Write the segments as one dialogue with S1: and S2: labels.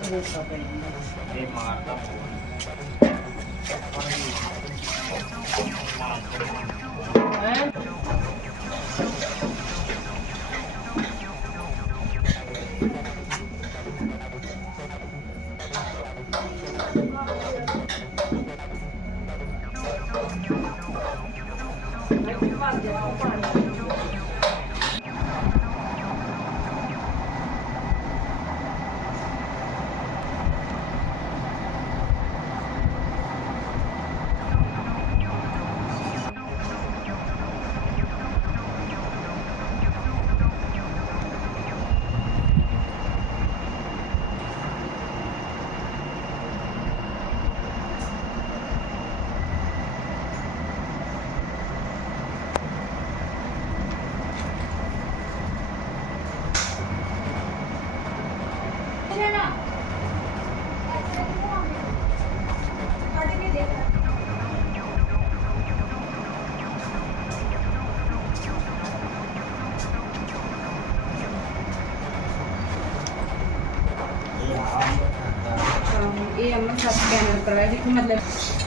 S1: ਇਹ ਮਾਰਦਾ
S2: ये हमने सब स्कैनर करवाया जिसमें मतलब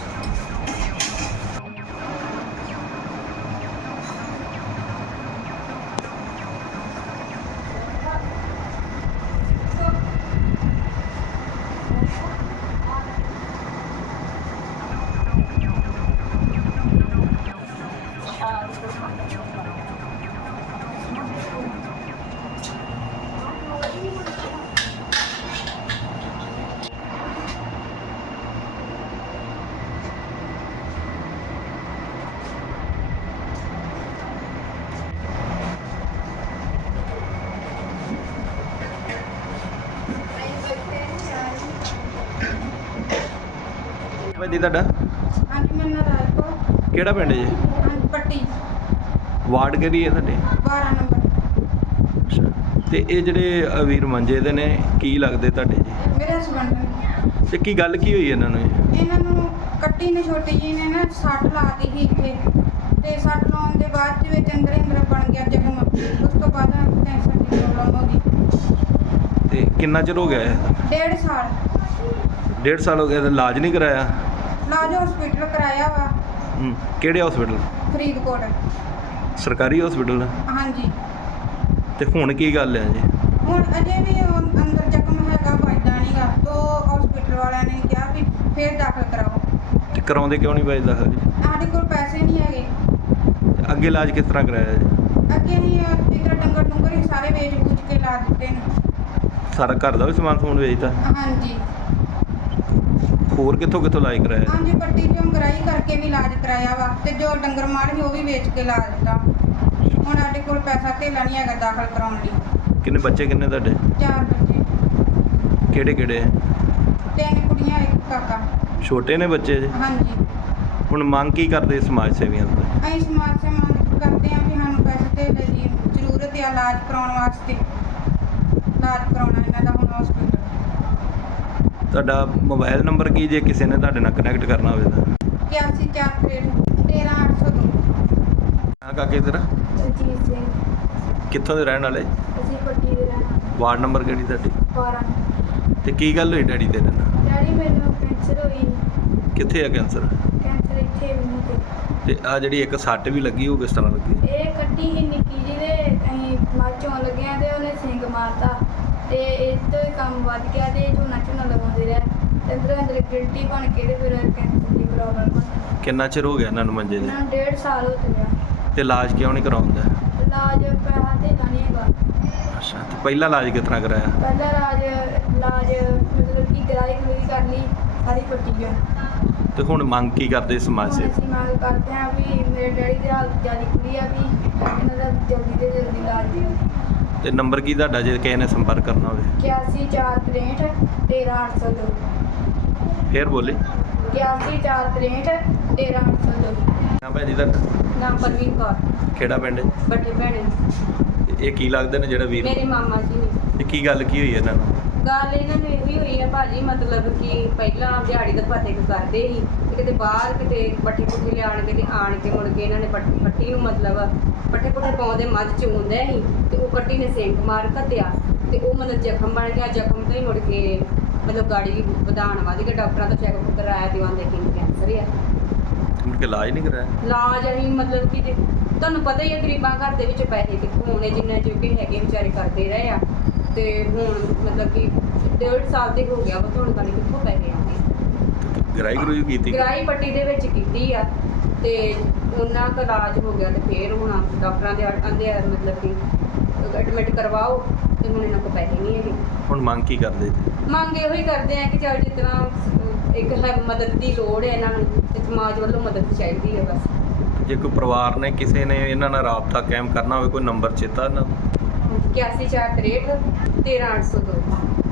S3: ਭਾਜੀ ਤੁਹਾਡਾ
S2: हाँ जी मैं नाराज को
S3: ਕਿਹੜਾ ਪਿੰਡ ਜੀ?
S2: हाँ जी पट्टी
S3: ਵਾਰਡ ਕਿਹੜੀ ਹੈ ਤੁਹਾਡੇ?
S2: 12 नंबर
S3: ਅੱਛਾ। ਤੇ ਇਹ ਜਿਹੜੇ ਵੀਰ ਮੰਜੇ ਦੇ ਨੇ ਕੀ ਲੱਗਦੇ ਤੁਹਾਡੇ ਜੀ?
S2: मेरे हस्बैंड ने
S3: ਤੇ ਕੀ ਗੱਲ ਕੀ ਹੋਈ ਇਹਨਾਂ ਨੂੰ ਜੀ?
S2: ਇਹਨਾਂ ਨੂੰ ਕੱਟੀ ਨੇ ਛੋਟੀ ਜੀ ਨੇ ਨਾ ਸੱਟ ਲਾਤੀ ਸੀ ਇੱਥੇ ਤੇ ਸੱਟ ਲਾਉਣ ਦੇ ਬਾਅਦ ਦੇ ਵਿੱਚ ਅੰਦਰ ਬਣ ਗਿਆ ਜ਼ਖਮ। ਉਸ ਤੋਂ ਬਾਅਦ ਕੈਂਸਰ ਦੀ ਪ੍ਰੋਬਲਮ ਹੋ ਗਈ।
S3: ਤੇ ਕਿੰਨਾ ਚਿਰ ਹੋ ਗਿਆ ਇਹ?
S2: 1.5 ਸਾਲ
S3: 1.5 ਸਾਲ ਹੋ ਗਿਆ ਤੇ ਇਲਾਜ ਨਹੀਂ ਕਰਾਇਆ?
S2: ਇਲਾਜ ਹਸਪੀਟਲ ਕਰਾਇਆ ਵਾ
S3: ਕਿਹੜੇ ਹਸਪੀਟਲ?
S2: ਫਰੀਦਕੋਟ
S3: ਸਰਕਾਰੀ ਹਸਪੀਟਲ?
S2: ਹਾਂਜੀ।
S3: ਤੇ ਹੁਣ ਕੀ ਗੱਲ ਹੈ ਜੀ?
S2: ਹੁਣ ਅਜੇ ਵੀ ਅੰਦਰ ਜ਼ਖਮ ਹੈਗਾ, ਵੱਜਦਾ ਨਹੀਂਗਾ। ਤੋਂ ਹਸਪੀਟਲ ਵਾਲਿਆਂ ਨੇ ਕਿਹਾ ਵੀ ਫੇਰ ਦਾਖਲ ਕਰਾਓ।
S3: ਤੇ ਕਰਾਉਂਦੇ ਕਿਉਂ ਨਹੀਂ ਭਾਈ ਦਾਖਲ ਜੀ?
S2: ਸਾਡੇ ਕੋਲ ਪੈਸੇ ਨਹੀਂ ਹੈਗੇ।
S3: ਤੇ ਅੱਗੇ ਇਲਾਜ ਕਿਸ ਤਰ੍ਹਾਂ ਕਰਾਇਆ ਜੀ?
S2: ਅੱਗੇ ਅਸੀਂ ਇਧਰ ਡੰਗਰ ਹੀ ਸਾਰੇ ਵੇਚ ਬੂਝ ਕੇ ਲਾ ਦਿੱਤੇ ਨੇ।
S3: ਸਾਰਾ ਘਰ ਦਾ ਵੀ ਸਮਾਨ ਸਮੂਨ ਵੇਚਤਾ?
S2: ਹਾਂਜੀ
S3: ਹੋਰ ਕਿੱਥੋਂ ਇਲਾਜ ਕਰਾਇਆ?
S2: ਹਾਂਜੀ ਪੱਟੀ ਚੋਂ ਗਰਾਈ ਕਰਕੇ ਵੀ ਇਲਾਜ ਕਰਾਇਆ ਵਾ ਤੇ ਜੋ ਡੰਗਰ ਮਾਲ ਸੀ ਉਹ ਵੀ ਵੇਚ ਕੇ ਲਾ ਦਿੱਤਾ। ਹੁਣ ਸਾਡੇ ਕੋਲ ਪੈਸਾ ਧੇਲਾ ਨਹੀਂ ਹੈਗਾ ਦਾਖਲ ਕਰਾਉਣ ਲਈ।
S3: ਕਿੰਨੇ ਬੱਚੇ ਕਿੰਨੇ ਤੁਹਾਡੇ?
S2: 4 ਬੱਚੇ,
S3: ਕਿਹੜੇ ਕਿਹੜੇ?
S2: 3 ਕੁੜੀਆਂ 1 ਕਾਕਾ।
S3: ਛੋਟੇ ਨੇ ਬੱਚੇ ਜੀ?
S2: ਹਾਂਜੀ।
S3: ਹੁਣ ਮੰਗ ਕੀ ਕਰਦੇ ਸਮਾਜ ਸੇਵੀਆਂ ਤੋਂ?
S2: ਅਸੀਂ ਸਮਾਜ ਸੇ ਮੰਗ ਕਰਦੇ ਹਾਂ ਵੀ ਸਾਨੂੰ ਪੈਸੇ ਧੇਲੇ ਦੀ ਜ਼ਰੂਰਤ ਹੈ ਇਲਾਜ ਕਰਾਉਣ ਵਾਸਤੇ। ਇਲਾਜ ਕਰਾਉਣਾ ਇਹਨਾਂ ਦਾ ਹੁਣ ਹਸਪੀਟਲ।
S3: ਤੁਹਾਡਾ ਮੋਬਾਈਲ ਨੰਬਰ ਕੀ ਜੇ ਕਿਸੇ ਨੇ ਤੁਹਾਡੇ ਨਾਲ ਕਨੈਕਟ ਕਰਨਾ ਹੋਵੇ ਤਾਂ?
S2: 8143 13802।
S3: ਹਾਂ ਕਾਕੇ ਤੇਰਾ?
S2: ਰਜੀਤ ਸਿੰਘ।
S3: ਕਿੱਥੋਂ ਦੇ ਰਹਿਣ ਵਾਲੇ?
S2: ਅਸੀਂ ਪੱਟੀ ਦੇ ਰਹਿਣ
S3: ਵਾਰਡ ਨੰਬਰ ਕਿਹੜੀ ਤੁਹਾਡੀ?
S2: 12।
S3: ਤੇ ਕੀ ਗੱਲ ਹੋਈ ਡੈਡੀ ਤੇਰੇ ਨਾਲ?
S2: ਡੈਡੀ ਮੈਨੂੰ ਕੈਂਸਰ ਹੋਈ।
S3: ਕਿੱਥੇ ਆ ਕੈਂਸਰ?
S2: ਕੈਂਸਰ ਇੱਥੇ ਮੂੰਹ ਤੇ।
S3: ਤੇ ਆ ਜਿਹੜੀ ਇੱਕ ਸੱਟ ਵੀ ਲੱਗੀ ਉਹ ਕਿਸ ਤਰ੍ਹਾਂ ਲੱਗੀ?
S2: ਇਹ ਕੱਟੀ ਹੀ ਨਿੱਕੀ ਜਿਹੀ ਦੇ ਅਸੀਂ ਮੱਝ ਚੋਣ ਲੱਗਿਆ ਤੇ ਉਹਨੇ ਸਿੰਗ ਮਾਰਤਾ ਤੇ ਇਸ ਤੋਂ ਹੀ ਕੰਮ ਵੱਧ ਗਿਆ ਤੇ ਝੋਨਾ ਲਗਾਉਂਦੇ ਰਹੇ ਤੇ ਅੰਦਰ ਗਿਲਟੀ ਬਣ ਕੇ ਤੇ ਫਿਰ ਕੈਂਸਰ ਦੀ ਪ੍ਰੋਬਲਮ ਬਣ ਗਈ।
S3: ਕਿੰਨਾ ਚਿਰ ਹੋ ਗਿਆ ਇਹਨਾਂ ਨੂੰ ਮੰਜੇ ਦੇ?
S2: ਇਹਨਾਂ ਨੂੰ 1.5 ਸਾਲ ਹੋ ਚੁੱਕਿਆ।
S3: ਤੇ ਇਲਾਜ ਕਿਉਂ ਨਹੀਂ ਕਰਾਉਂਦਾ?
S2: ਇਲਾਜ ਪੈਸਾ ਧੇਲਾ ਨਹੀਂ ਹੈਗਾ।
S3: ਅੱਛਾ। ਤੇ ਪਹਿਲਾ ਇਲਾਜ ਕਿਸ ਤਰ੍ਹਾਂ ਕਰਾਇਆ?
S2: ਪਹਿਲਾ ਇਲਾਜ ਮਤਲਬ ਕਿ ਗਰਾਈ ਗਲੂਈ ਕਰ ਲਈ, ਸਾਰੀ ਪੱਟੀ ਗਿਆ।
S3: ਤੇ ਹੁਣ ਮੰਗ ਕੀ ਕਰਦੇ ਸਮਾਜ
S2: ਹੁਣ
S3: ਸੇਵੀ?
S2: ਅਸੀਂ ਮੰਗ ਕਰਦੇ ਹਾਂ ਵੀ ਮੇਰੇ ਡੈਡੀ ਦੀ ਹਾਲਤ ਜ਼ਿਆਦਾ ਬੁਰੀ ਆ ਵੀ ਇਹਨਾਂ ਦਾ ਜਲਦੀ ਤੋਂ ਜਲਦੀ ਇਲਾਜ ਦਿਓ।
S3: ਤੇ ਨੰਬਰ ਕੀ ਤੁਹਾਡਾ ਜੇ ਕਿਸੇ ਨੇ ਸੰਪਰਕ ਕਰਨਾ ਹੋਵੇ?
S2: 8143 13802।
S3: ਫੇਰ ਬੋਲੇ।
S2: 8143 13802।
S3: ਹਾਂ ਭਾਜੀ ਤੁਹਾਡਾ
S2: ਨਾਮ ਪਰਵੀਨ ਕੌਰ,
S3: ਕਿਹੜਾ ਪਿੰਡ?
S2: ਵੱਡੇ ਭੈਣੇ।
S3: ਤੇ ਇਹ ਕੀ ਲੱਗਦੇ ਨੇ ਜਿਹੜਾ ਵੀਰ?
S2: ਮੇਰੇ ਮਾਮਾ ਜੀ ਨੇ।
S3: ਤੇ ਕੀ ਗੱਲ ਕੀ ਹੋਈ ਇਹਨਾਂ ਨੂੰ?
S2: ਗੱਲ ਇਹਨਾਂ ਨੂੰ ਇਹੀ ਹੋਈ ਆ ਭਾਜੀ, ਮਤਲਬ ਕਿ ਪਹਿਲਾਂ ਦਿਹਾੜੀ ਦਾ ਪੱਤੇ ਕਰਦੇ ਸੀ ਤੇ ਕਿਤੇ ਬਾਹਰ ਕਿਤੇ ਪੱਠੇ ਪੁੱਠੇ ਲਿਆਣ ਕੇ ਤੇ ਆਣ ਕੇ ਮੁੜ ਕੇ ਇਹਨਾਂ ਨੇ ਪੱਟੀ ਨੂੰ ਮਤਲਬ ਪੱਠੇ ਪੁੱਠੇ ਪਾਉਂਦੇ ਮੱਝ ਚੋਂਦੇ ਸੀ ਤੇ ਉਹ ਕੱਟੀ ਨੇ ਸਿੰਕ ਮਾਰ ਘੱਤਿਆ ਤੇ ਉਹ ਮਤਲਬ ਜ਼ਖਮ ਬਣ ਗਿਆ। ਜ਼ਖਮ ਤੋਂ ਹੀ ਮੁੜ ਕੇ
S1: ਮਤਲਬ ਗਾੜੀ ਵਧਾਉਣ ਵੱਧ ਕੇ ਡਾਕਟਰਾਂ ਤੋਂ ਚੈੱਕਅਪ ਕਰਾਇਆ ਤੇ ਆਂਦੇ ਕਿ ਕੈਂਸਰ ਆ।
S3: ਮੁੜ ਕੇ ਇਲਾਜ ਨਹੀਂ ਕਰਾਇਆ?
S1: ਇਲਾਜ ਅਸੀਂ ਮਤਲਬ ਕਿ ਤੁਹਾਨੂੰ ਪਤਾ ਹੀ ਹੈ ਗਰੀਬਾਂ ਘਰ ਦੇ ਵਿੱਚ ਪੈਸੇ ਕਿੱਥੋਂ ਆਉਣੇ, ਜਿੰਨੇ ਜੋਗੇ ਹੈਗੇ ਵਿਚਾਰੇ ਕਰਦੇ ਰਹੇ ਆ ਤੇ ਹੁਣ ਮਤਲਬ ਕਿ 1.5 ਸਾਲ ਤੇ ਹੋ ਗਿਆ ਵਾ, ਹੁਣ ਗਾੜੀ ਕਿੱਥੋਂ ਪੈਸੇ ਆਉਣੇ।
S3: ਗਰਾਈ ਗਰੂਈ ਕੀਤੀ?
S1: ਗਰਾਈ ਪੱਟੀ ਦੇ ਵਿੱਚ ਕੀਤੀ ਆ ਤੇ ਉਹਨਾਂ ਦਾ ਇਲਾਜ ਹੋ ਗਿਆ ਤੇ ਫੇਰ ਹੁਣ ਡਾਕਟਰਾਂ ਦੇ ਆਂਦੇ ਆ ਮਤਲਬ ਕਿ ਐਡਮਿਟ ਕਰਵਾਓ ਤੇ ਹੁਣ ਇਹਨਾਂ ਕੋਲ ਪੈਸੇ ਨਹੀਂ ਹੈਗੇ।
S3: ਹੁਣ ਮੰਗ ਕੀ ਕਰਦੇ ਜੀ?
S1: ਮੰਗ ਇਹੋ ਹੀ ਕਰਦੇ ਆ ਕਿ ਚੱਲ ਜਿਤਨਾ ਇੱਕ ਹੈ ਮਦਦ ਦੀ ਲੋੜ ਹੈ ਇਹਨਾਂ ਨੂੰ ਤੇ ਸਮਾਜ ਵੱਲੋਂ ਮਦਦ ਚਾਹੀਦੀ ਹੈ ਬਸ।
S3: ਜੇ ਕੋਈ ਪਰਿਵਾਰ ਨੇ ਕਿਸੇ ਨੇ ਇਹਨਾਂ ਨਾਲ ਰਾਬਤਾ ਕਾਇਮ ਕਰਨਾ ਹੋਵੇ, ਕੋਈ ਨੰਬਰ ਚੇਤਾ ਨਾ?
S1: 8163 13802।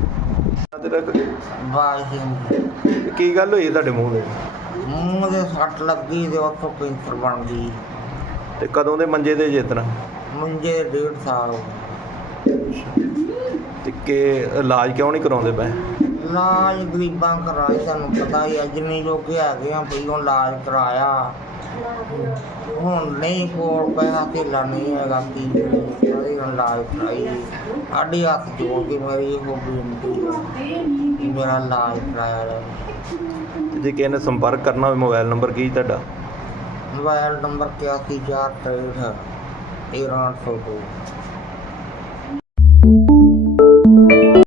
S4: ਬਾਈ ਸਿੰਘ
S3: ਕੀ ਗੱਲ ਹੋਈ ਤੁਹਾਡੇ ਮੂੰਹ ਦੇ?
S4: ਮੂੰਹ ਦੇ ਸੱਟ ਲੱਗੀ ਤੇ ਉੱਥੋਂ ਕੈਂਸਰ ਬਣ ਗਈ।
S3: ਤੇ ਕਦੋਂ ਦੇ ਮੰਜੇ ਤੇ ਜਿਤਨਾ?
S4: ਮੁੰਜੇ 1.5 ਸਾਲ ਹੋ ਗਏ।
S3: ਤੇ ਕਿ ਇਲਾਜ ਕਿਉਂ ਨਹੀਂ ਕਰਾਉਂਦੇ ਪਏ?
S4: ਇਲਾਜ ਗਰੀਬਾਂ ਕਰਾਏ, ਤੁਹਾਨੂੰ ਪਤਾ ਹੀ ਅੱਜ ਨਹੀਂ ਜੋਗੇ ਹੈਗੇ ਆ ਵੀ ਉਹ ਇਲਾਜ ਕਰਾਇਆ, ਹੁਣ ਨਹੀਂ ਕੋਲ ਪੈਸਾ ਧੇਲਾ ਨਹੀਂ ਹੈਗਾ ਕੀ ਕਰੇ, ਇਲਾਜ ਕਰਾਈ। ਸਾਡੀ ਹੱਥ ਜੋੜ ਕੇ ਮੇਰੀ ਇਹੋ ਬੇਨਤੀ ਹੈ ਕਿ ਮੇਰਾ ਇਲਾਜ ਕਰਾਇਆ ਜਾਵੇ।
S3: ਤੇ ਜੇ ਕਿਸੇ ਨੇ ਸੰਪਰਕ ਕਰਨਾ ਹੋਵੇ, ਮੋਬਾਈਲ ਨੰਬਰ ਕੀ ਤੁਹਾਡਾ?
S4: Mobile number 8143 13802।